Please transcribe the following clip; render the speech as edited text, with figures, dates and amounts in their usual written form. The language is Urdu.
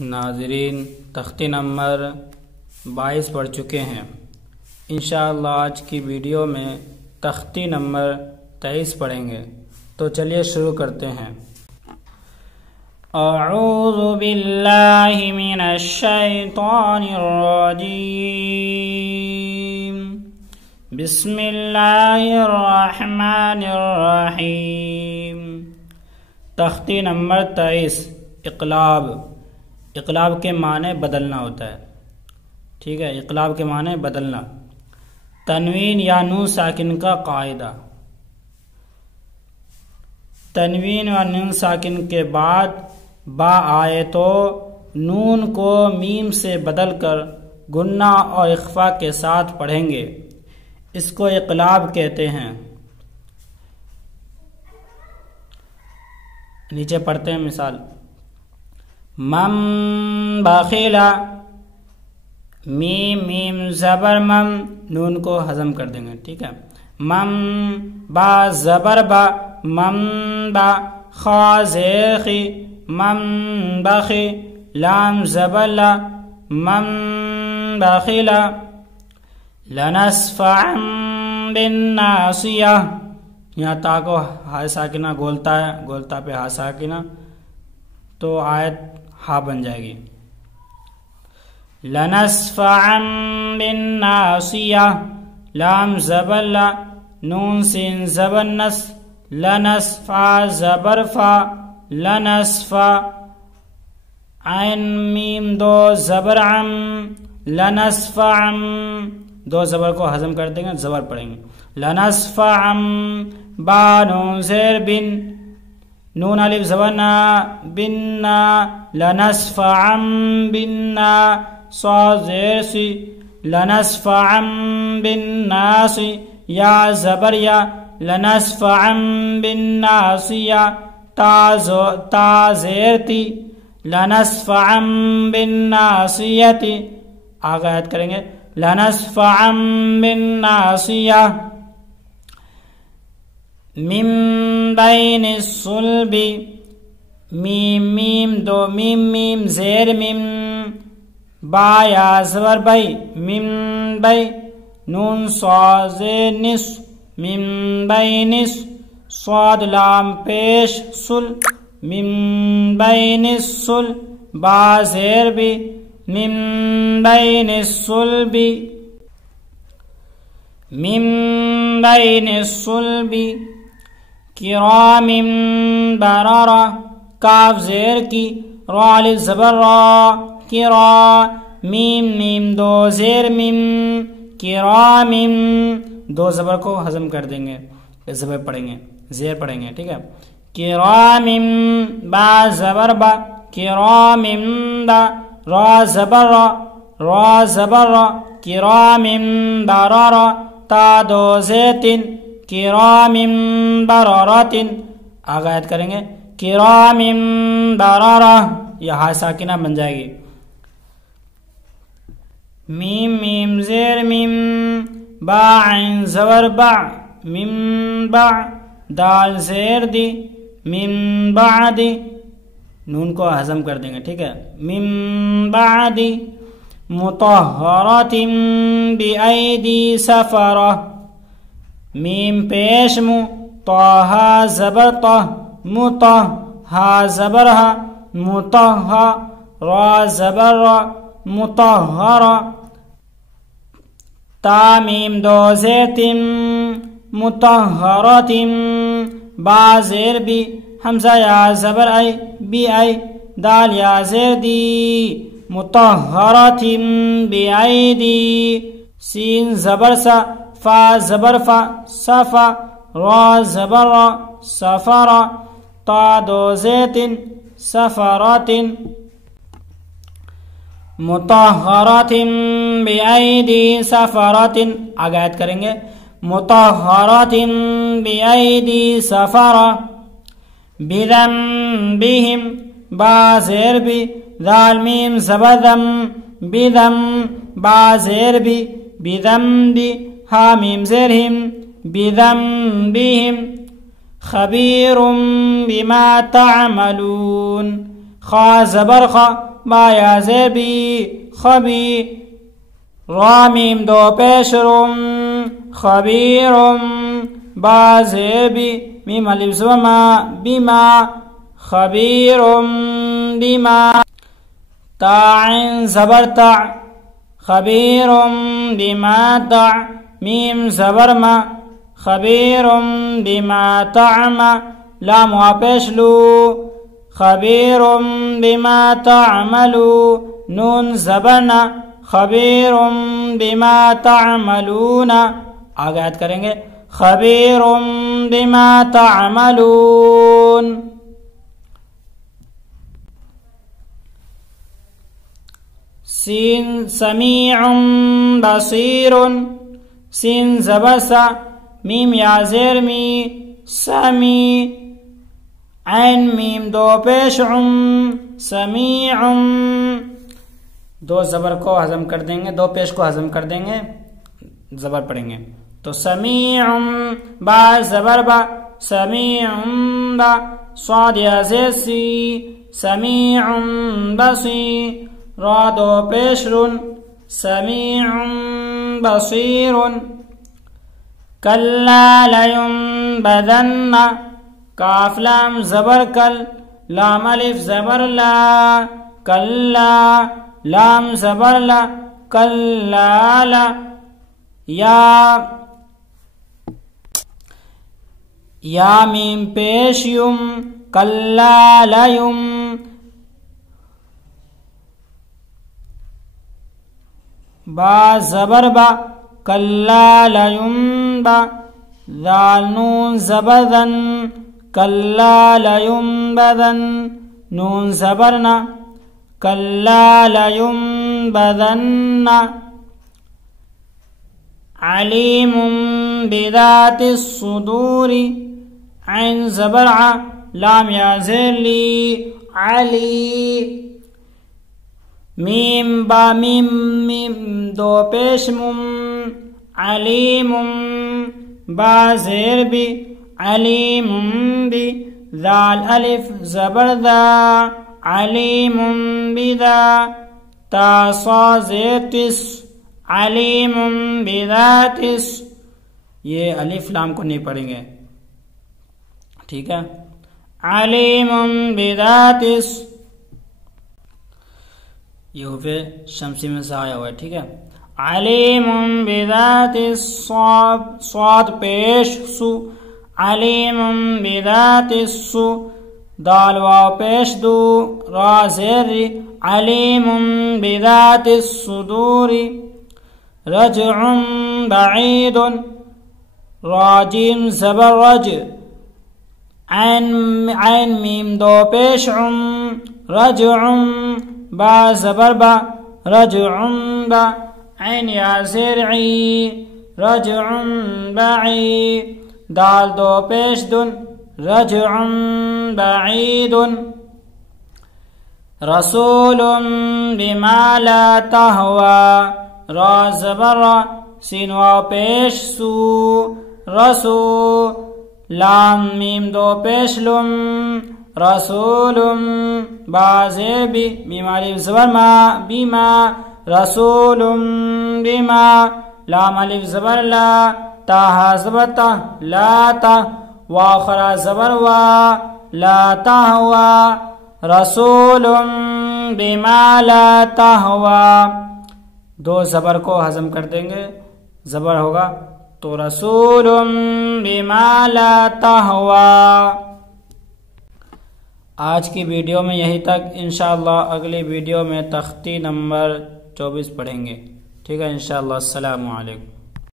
ناظرین تختی نمبر 22 پڑھ چکے ہیں۔ انشاءاللہ آج کی ویڈیو میں تختی نمبر 23 پڑھیں گے، تو چلیے شروع کرتے ہیں۔ اعوذ باللہ من الشیطان الرجیم، بسم اللہ الرحمن الرحیم۔ تختی نمبر 23 اقلاب۔ اقلاب کے معنی بدلنا ہوتا ہے، ٹھیک ہے، اقلاب کے معنی بدلنا۔ تنوین یا نون ساکن کا قاعدہ۔ تنوین و نون ساکن کے بعد با آئے تو نون کو میم سے بدل کر غنہ اور اخفا کے ساتھ پڑھیں گے، اس کو اقلاب کہتے ہیں۔ نیچے پڑھتے ہیں مثال، من بخیلا، میم میم زبر مم، نون کو ہضم کر دیں گے، ٹھیک ہے۔ من با زبر با، من با، خا زیر خی، من بخی، لام زبر لا، من بخیلا، لنصفعا بالناصیہ، یہاں تا کو ہا ساکنہ گولتا ہے، گولتا پہ ہا ساکنہ، تو آیت ہا بن جائے گی۔ لنصفعا بالناصیہ، لام زبر لا، نون سین زبر نس، لنصفع زبر فا، لنصفع، عین میم دو زبر عم، لنصفعا، دو زبر کو ہضم کر دیں گے، زبر پڑھیں گے۔ لنصفعا با نون زیر بن، نون الف زبر نا، بننا، لنصفعا بننا، صاد زیر سی، لنصفعا بالناس، یا زبر یا، لنصفعا بالناصیہ، تا زیر تی، لنصفعا بالناصیۃ، آگے عید کریں گے، لنصفعا بالناصیہ، من بین الصلب، میم میم دو میم میم زیر میم، با یا زبر بی، من بی، نون صاد نس، من بینس، صاد لام پیش سل، من بین السل، با زیر بی، من بین الصلب، من بین الصلب، کرام بررہ، کاف زیر کی، را الف زبر را، کرا، میم میم دو زیر میم، کرام، دو زبر کو ہضم کر دیں گے، زبر پڑھیں گے، زیر پڑھیں گے، ٹھیک ہے۔ کرام با زبر با، کرام با، را زبر را، را زبر را، کرام بررہ، تا دو زیتن، کرام بررۃ، آگے عید کریں گے، کرام بررہ، یہ ہا ساکنہ بن جائے گی۔ میم میم زیر میم، با عین زبر با، میم با، دال زیر دی، میم بعد، نون کو ہضم کر دیں گے، ٹھیک ہے۔ میم بعد، مطہرۃ بایدی سفرہ، میم پیش مو، طہ زبر طہ، مطہ، ہا زبر ہا، مطہہ، را زبر را، مطہرہ، تا میم دو زیتم، مطہرۃ، با زیر بی، حمزہ یا زبر ای، بی ای، دال یا زیر دی، مطہرۃ بایدی، سین زبر سا، فا زبر فا، صفا، را زبر را، سفرہ، تا دو زیتن، سفرۃ، مطہرۃ بایدی سفرۃ، آگے عید کریں گے، مطہرۃ بایدی سفرہ، بذنبہم، با زیر بی، ذال میم زبر ذم، بذم، با زیر بی، بذنب، ہا میم زیر ہم، بذنبہم، خبیر بما تعملون، خا زبر خا، با یا زیر بی خبی را میم دو پیش رم خبیرم با زیر بی میم الف زبر ما بما خبیرم بما تا عین زبر تا خبیرم بما تا میم زبر ما خبیرم بما تعمل لام واپس لو خبیرم بما تعملو نون زبرنا خبیرم بما تعملون آگے کریں گے خبیرم بما تعملون. سین سمیع بصیر سین زبر سا میم یا زیر می سمی عین میم دو پیش سمیع دو زبر کو ہضم کر دیں گے دو پیش کو ہضم کر دیں گے زبر پڑھیں گے تو سمیع با زبر با سمیع با صاد یا زیر سی سمیع بصیر را دو پیش رن سمیع بصیر کلا لینبذن کاف لام زبر کل لام الف زبر لا کلا لام زبر لا کلا لا یا میم پیش یم کلا لیم با زبر با کلا لیم با ذال نون زبردن کلا لینبذن نون زبرنا کلا لینبذن علیم بذات الصدور عین زبر ع لام یا زیر لی علی میم با میم دو پیش مم علیم با زیر بی علیم بی ذال الف زبر ذا علیم بذا تا صا زیر تس علیم بذات یہ الف لام کو نہیں پڑھیں گے ٹھیک ہے علیم بذات یہ حروف شمسی میں سے آیا ہوا ہے ٹھیک ہے علیم بذات صاد پیش سو علیم بذات السو دال واو پیش دو را زیر علیم بذات الصدور رجع بعید راجیم زبر رج عین میم دو پیش رجع با زبر با رجع با عین یا زرعی رجع بعی دال دو پیش دن رجع بعید رسول بما لا تهوى را زبر را سین واو پیش سو رسو لام میم دو پیش لم رسولم با زیر بی میم الف زبر ما بما رسولم بما لام الف زبر لا تا زبر تا لا تا واخرا زبر وا لا تهوى رسولم بما لا تهوى دو زبر کو ہضم کر دیں گے زبر ہوگا تو رسول بما لا تهوى. آج کی ویڈیو میں یہی تک، انشاءاللہ اگلی ویڈیو میں تختی نمبر 24 پڑھیں گے ٹھیک ہے انشاءاللہ. السلام علیکم.